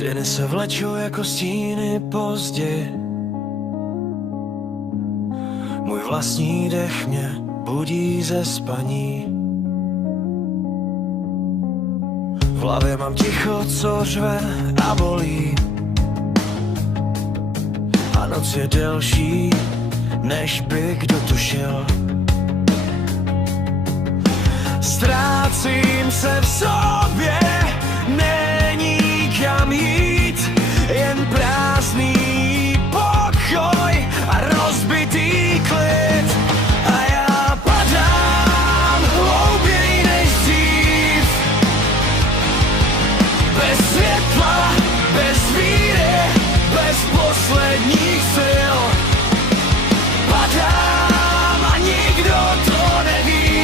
Dny se vlečou jako stíny pozdě. Můj vlastní dech mě budí ze spaní. V hlavě mám ticho, co řve a bolí. A noc je delší, než by kdo tušil. Ztrácím se v sobě, není kam jít, jen prázdný pokoj a rozbitý klid. A já padám hlouběji než dřív. Bez světla, bez víry, bez posledních sil. Padám a nikdo to neví.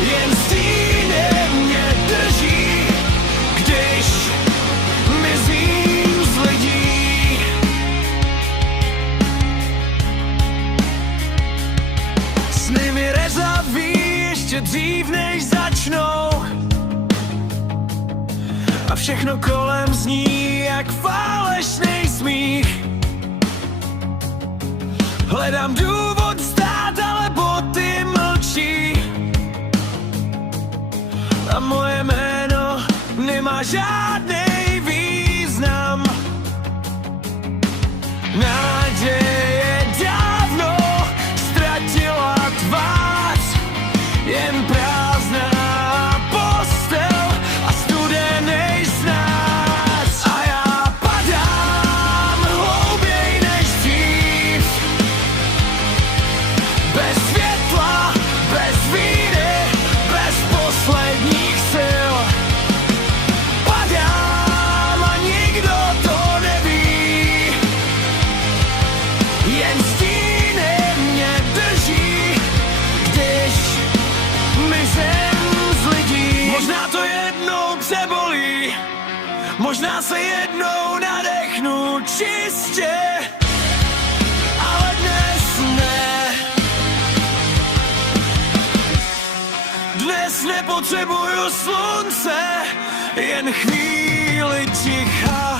Jen stíny mě drží, když mizím z lidí. Sny mi rezaví ještě dřív, než začnou. A všechno kolem zní jak falešný smích. Hledám důvod vstát, ale boty mlčí. A moje jméno nemá žádnej význam. Naděje dávno ztratila tvář, jen prázdná postel a studenej snář. A já padám hlouběji než dřív. Bez světla, bez víry, bez posledních sil. Padám a nikdo to neví. Jen stíny mě drží, když mizím z lidí. Možná to jednou přebolí, možná se jednou nadechnu čistě, ale dnes ne. Dnes nepotřebuju slunce, jen chvíli ticha.